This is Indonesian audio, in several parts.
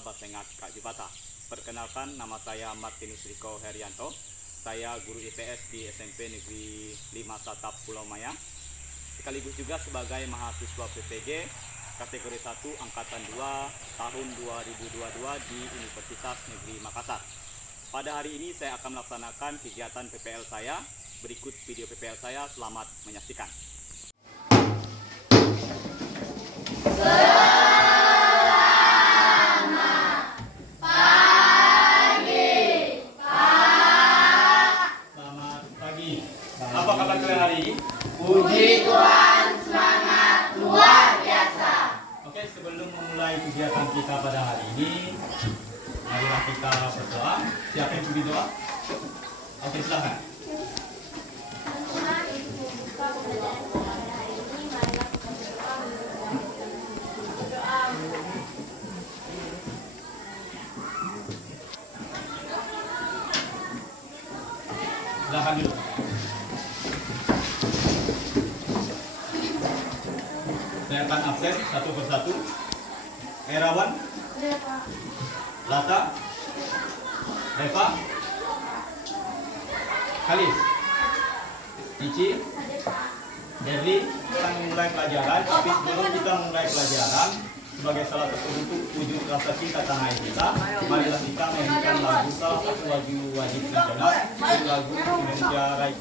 Basengat Kak Jibata. Perkenalkan, nama saya Martinus Riko Herianto. Saya guru IPS di SMP Negeri 5 Satap Pulau Maya. Sekaligus juga sebagai mahasiswa PPG kategori 1 angkatan 2 tahun 2022 di Universitas Negeri Makassar. Pada hari ini saya akan melaksanakan kegiatan PPL saya. Berikut video PPL saya, selamat menyaksikan. Apa kabar kalian hari ini? Puji Tuhan, semangat luar biasa. Oke, sebelum memulai kegiatan kita pada hari ini, marilah kita berdoa. Siapa yang beri doa? Oke, silakan. Tuhan, Ibu buka pembelajaran pada hari ini, marilah kita berdoa. Silakan dulu. Saya akan absen satu persatu. Erawan, Lata, Reva, Kalis, Cici, Derli. Kita memulai pelajaran. Tapi sebelum kita memulai pelajaran, sebagai salah satu bentuk wujud rasa cinta tanah air kita, marilah kita menyanyikan lagu salah satu lagu wajib nasional, yaitu lagu Indonesia Raya.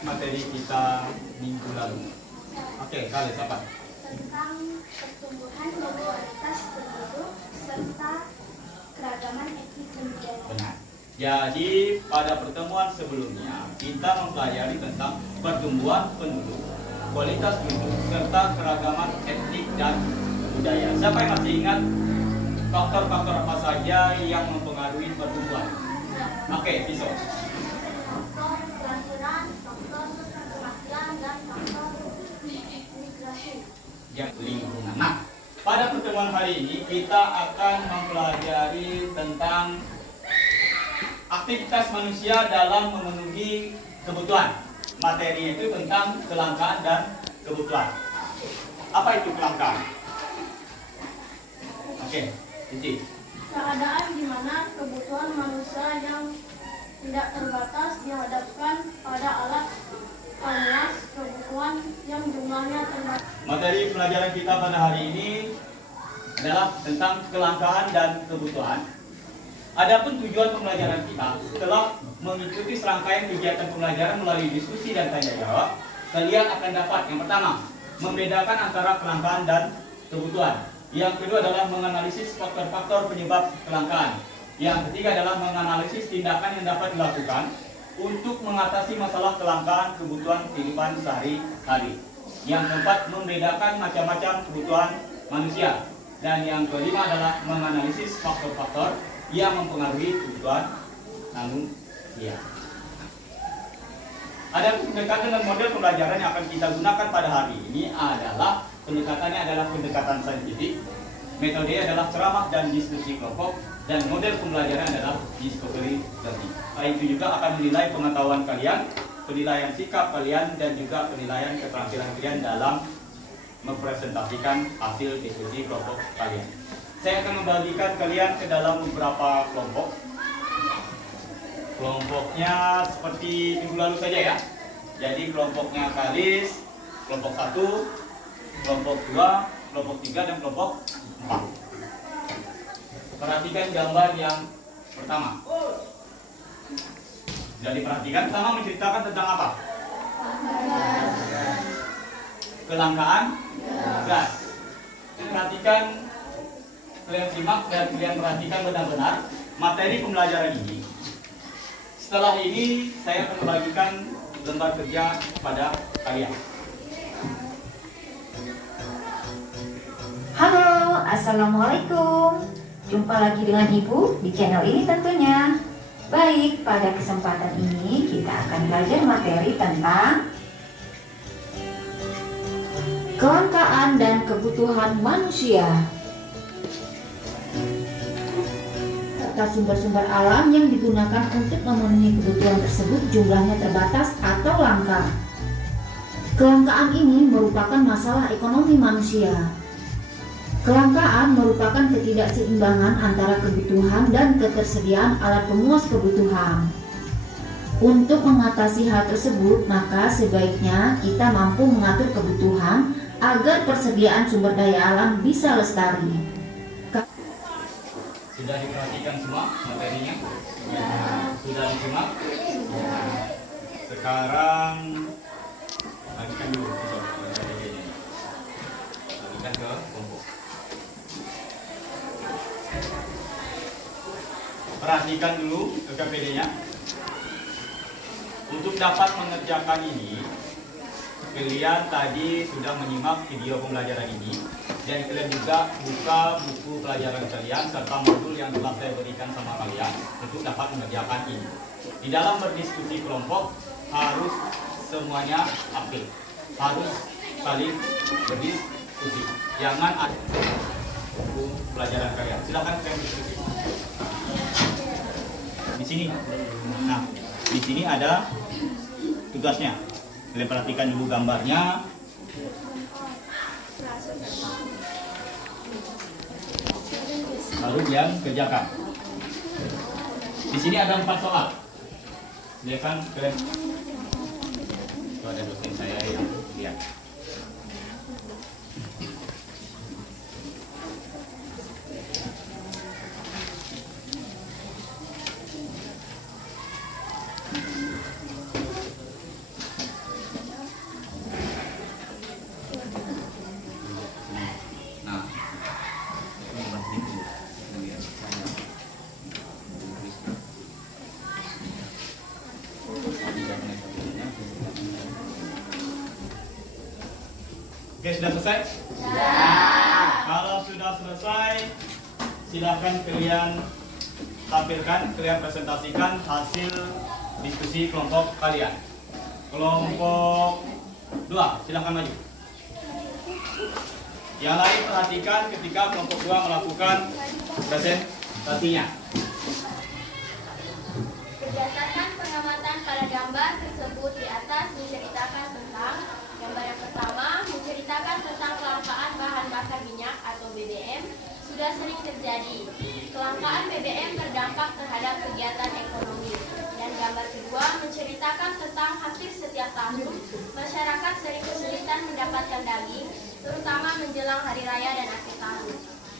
Materi kita minggu lalu. Oke, kalian siapa? Tentang pertumbuhan dan kualitas penduduk serta keragaman etnik dan budaya. Benar. Jadi pada pertemuan sebelumnya kita mempelajari tentang pertumbuhan penduduk, kualitas penduduk serta keragaman etnik dan budaya. Siapa yang masih ingat faktor-faktor apa saja yang mempengaruhi pertumbuhan? Oke, pisau. Faktor kelanjuran, faktor kematian, dan faktor migrasi. Yang lingkungan. Nah, pada pertemuan hari ini kita akan mempelajari tentang aktivitas manusia dalam memenuhi kebutuhan. Materi itu tentang kelangkaan dan kebutuhan. Apa itu kelangkaan? Oke, Cici. Keadaan di mana kebutuhan manusia yang tidak terbatas dihadapkan pada alat pembelajaran kita pada hari ini adalah tentang kelangkaan dan kebutuhan. Adapun tujuan pembelajaran kita setelah mengikuti serangkaian kegiatan pembelajaran melalui diskusi dan tanya jawab, kalian akan dapat yang pertama, membedakan antara kelangkaan dan kebutuhan. Yang kedua adalah menganalisis faktor-faktor penyebab kelangkaan. Yang ketiga adalah menganalisis tindakan yang dapat dilakukan untuk mengatasi masalah kelangkaan kebutuhan kehidupan sehari-hari. Yang keempat, membedakan macam-macam kebutuhan manusia. Dan yang kelima adalah menganalisis faktor-faktor yang mempengaruhi kebutuhan manusia. Ada pendekatan dan model pembelajaran yang akan kita gunakan pada hari ini adalah pendekatannya adalah pendekatan saintifik, metode adalah ceramah dan diskusi kelompok, dan model pembelajaran adalah discovery learning. Selain itu juga akan menilai pengetahuan kalian, penilaian sikap kalian, dan juga penilaian keterampilan kalian dalam mempresentasikan hasil diskusi kelompok kalian. Saya akan membagikan kalian ke dalam beberapa kelompok. Kelompoknya seperti minggu lalu saja ya. Jadi kelompoknya Kalis, kelompok 1, kelompok 2, kelompok 3, dan kelompok 4. Perhatikan gambar yang pertama. Sudah diperhatikan, pertama menceritakan tentang apa? Kelangkaan gas. Perhatikan, kalian simak dan kalian perhatikan benar-benar materi pembelajaran ini. Setelah ini saya akan membagikan lembar kerja pada kalian. Halo, Assalamualaikum. Jumpa lagi dengan Ibu di channel ini tentunya. Baik, pada kesempatan ini kita akan belajar materi tentang kelangkaan dan kebutuhan manusia, serta sumber-sumber alam yang digunakan untuk memenuhi kebutuhan tersebut jumlahnya terbatas atau langka. Kelangkaan ini merupakan masalah ekonomi manusia. Kelangkaan merupakan ketidakseimbangan antara kebutuhan dan ketersediaan alat pemuas kebutuhan. Untuk mengatasi hal tersebut, maka sebaiknya kita mampu mengatur kebutuhan agar persediaan sumber daya alam bisa lestari. Sudah diperhatikan semua materinya? Sudah disimak? Sekarang bagikan dulu bagikan ke kelompok. Perhatikan dulu KPD-nya. Untuk dapat mengerjakan ini, kalian tadi sudah menyimak video pembelajaran ini, dan kalian juga buka buku pelajaran kalian serta modul yang telah saya berikan sama kalian untuk dapat mengerjakan ini. Di dalam berdiskusi kelompok harus semuanya aktif, harus saling berdiskusi. Jangan ada buku pelajaran kalian. Silakan kalian diskusi. Di sini. Nah, di sini ada tugasnya. Kalian perhatikan dulu gambarnya. Baru kalian kerjakan. Di sini ada 4 soal. Silakan kalian. Itu ada dosen saya yang lihat. Oke, sudah selesai? Kalau sudah selesai, silakan kalian tampilkan, kalian presentasikan hasil diskusi kelompok kalian. Kelompok 2, silakan maju. Yang lain perhatikan ketika kelompok 2 melakukan presentasinya. Berdasarkan pengamatan pada gambar tersebut di atas menceritakan tentang gambar yang pertama menceritakan tentang kelangkaan bahan bakar minyak atau BBM sudah sering terjadi. Kelangkaan BBM berdampak terhadap kegiatan ekonomi. Dan gambar kedua menceritakan tentang hampir setiap tahun masyarakat sering kesulitan mendapatkan daging terutama menjelang hari raya dan akhir tahun.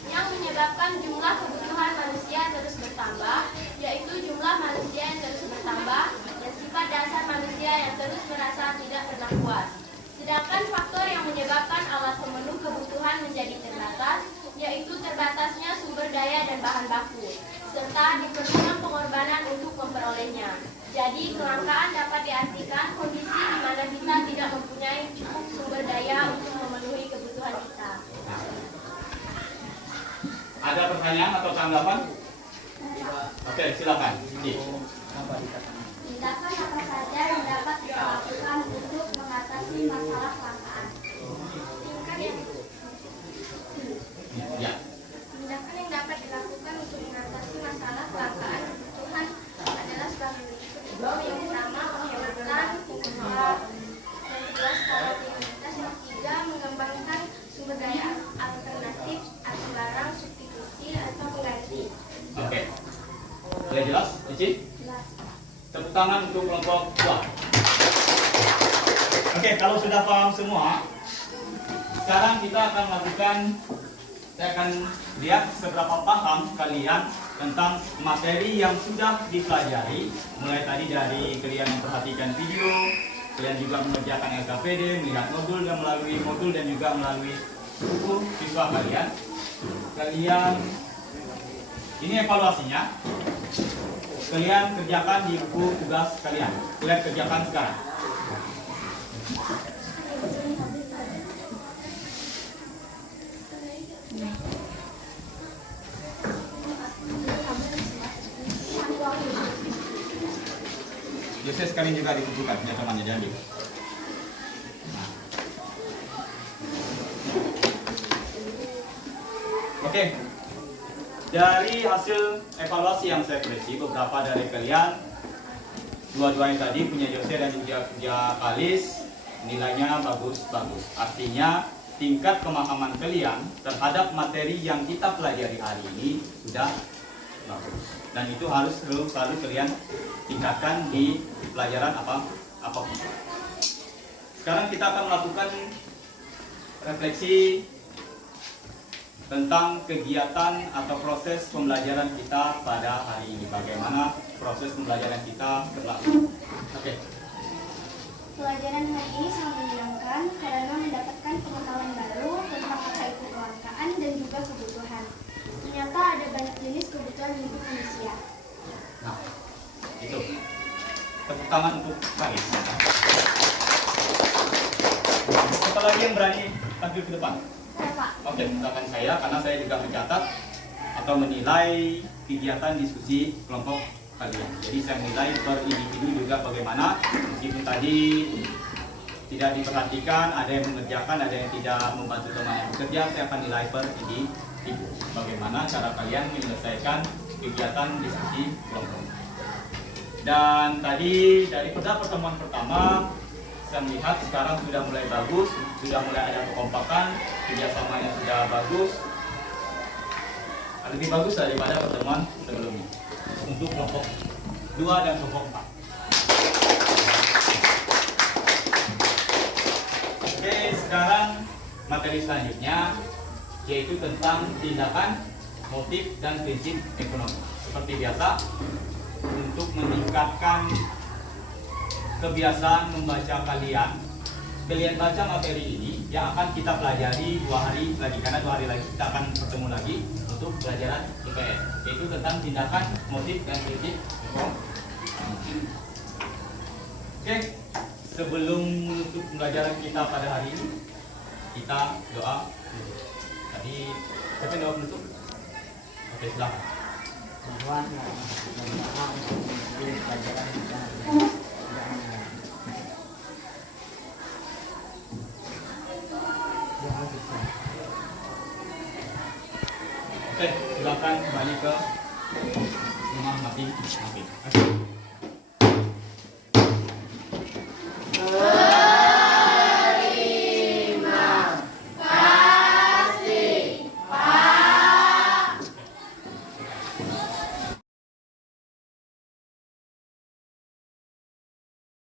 Yang menyebabkan jumlah kebutuhan manusia terus bertambah, yaitu jumlah manusia yang terus bertambah dan sifat dasar manusia yang terus merasa tidak pernah puas. Sedangkan faktor yang menyebabkan alat pemenuh kebutuhan menjadi terbatas, yaitu terbatasnya sumber daya dan bahan baku, serta diperlukan pengorbanan untuk memperolehnya. Jadi, kelangkaan dapat diartikan kondisi di mana kita tidak mempunyai cukup sumber daya untuk memenuhi kebutuhan kita. Ada pertanyaan atau tanggapan? Oke, silakan. Tindakan apa saja yang dapat kita lakukan untuk mengatasi masalah kelangkaan? Ya. Tindakan yang dapat dilakukan untuk mengatasi masalah kelangkaan kebutuhan adalah sebagai berikut. Yang pertama, penghematan, pengurangan, yang kedua skala prioritas, yang ketiga mengembangkan sumber daya alternatif atau barang substitusi atau pengganti. Oke. Sudah jelas, Cici? Jelas. Tepuk tangan untuk kelompok 2. Oke, kalau sudah paham semua, sekarang kita akan melakukan, saya akan lihat seberapa paham kalian tentang materi yang sudah dipelajari, mulai tadi dari kalian memperhatikan video, kalian juga mengerjakan LKPD, melihat modul dan melalui modul dan juga melalui buku siswa kalian. Kalian, ini evaluasinya. Kalian kerjakan di buku tugas kalian. Kalian kerjakan sekarang. Biasanya sekali juga dikumpulkan, ya temannya jadi. Oke. Dari hasil evaluasi yang saya koreksi, beberapa dari kalian, dua-duanya tadi punya Jose dan juga Kalis, nilainya bagus-bagus. Artinya tingkat pemahaman kalian terhadap materi yang kita pelajari hari ini sudah bagus. Dan itu harus selalu kalian tingkatkan di pelajaran apapun. Sekarang kita akan melakukan refleksi tentang kegiatan atau proses pembelajaran kita pada hari ini. Bagaimana proses pembelajaran kita berlangsung. Oke. Pelajaran hari ini sangat menyenangkan karena mendapatkan pengetahuan baru tentang apa itu kelangkaan dan juga kebutuhan. Ternyata ada banyak jenis kebutuhan hidup manusia. Nah, itu. Tepuk tangan untuk Kalis. Siapa lagi yang berani tampil ke depan? Oke, silakan saya, karena saya juga mencatat atau menilai kegiatan diskusi kelompok kalian. Jadi saya menilai per individu juga bagaimana, meskipun tadi tidak diperhatikan, ada yang mengerjakan, ada yang tidak membantu temannya bekerja, saya akan nilai per individu. Bagaimana cara kalian menyelesaikan kegiatan diskusi kelompok. Dan tadi dari pada pertemuan pertama, saya melihat sekarang sudah mulai bagus, sudah mulai ada kekompakan, kerjasamanya sudah bagus, lebih bagus daripada pertemuan sebelumnya untuk kelompok 2 dan kelompok 4. Oke, sekarang materi selanjutnya yaitu tentang tindakan, motif, dan prinsip ekonomi. Seperti biasa, untuk meningkatkan kebiasaan membaca kalian baca materi ini yang akan kita pelajari 2 hari lagi, karena 2 hari lagi kita akan bertemu lagi untuk pelajaran IPS, yaitu tentang tindakan, motif, dan prinsip ekonomi. Oke, sebelum menutup pembelajaran kita pada hari ini, kita doa. Tadi siapa yang doa penutup? Oke, silakan. Oke, silakan kembali ke rumah masing-masing.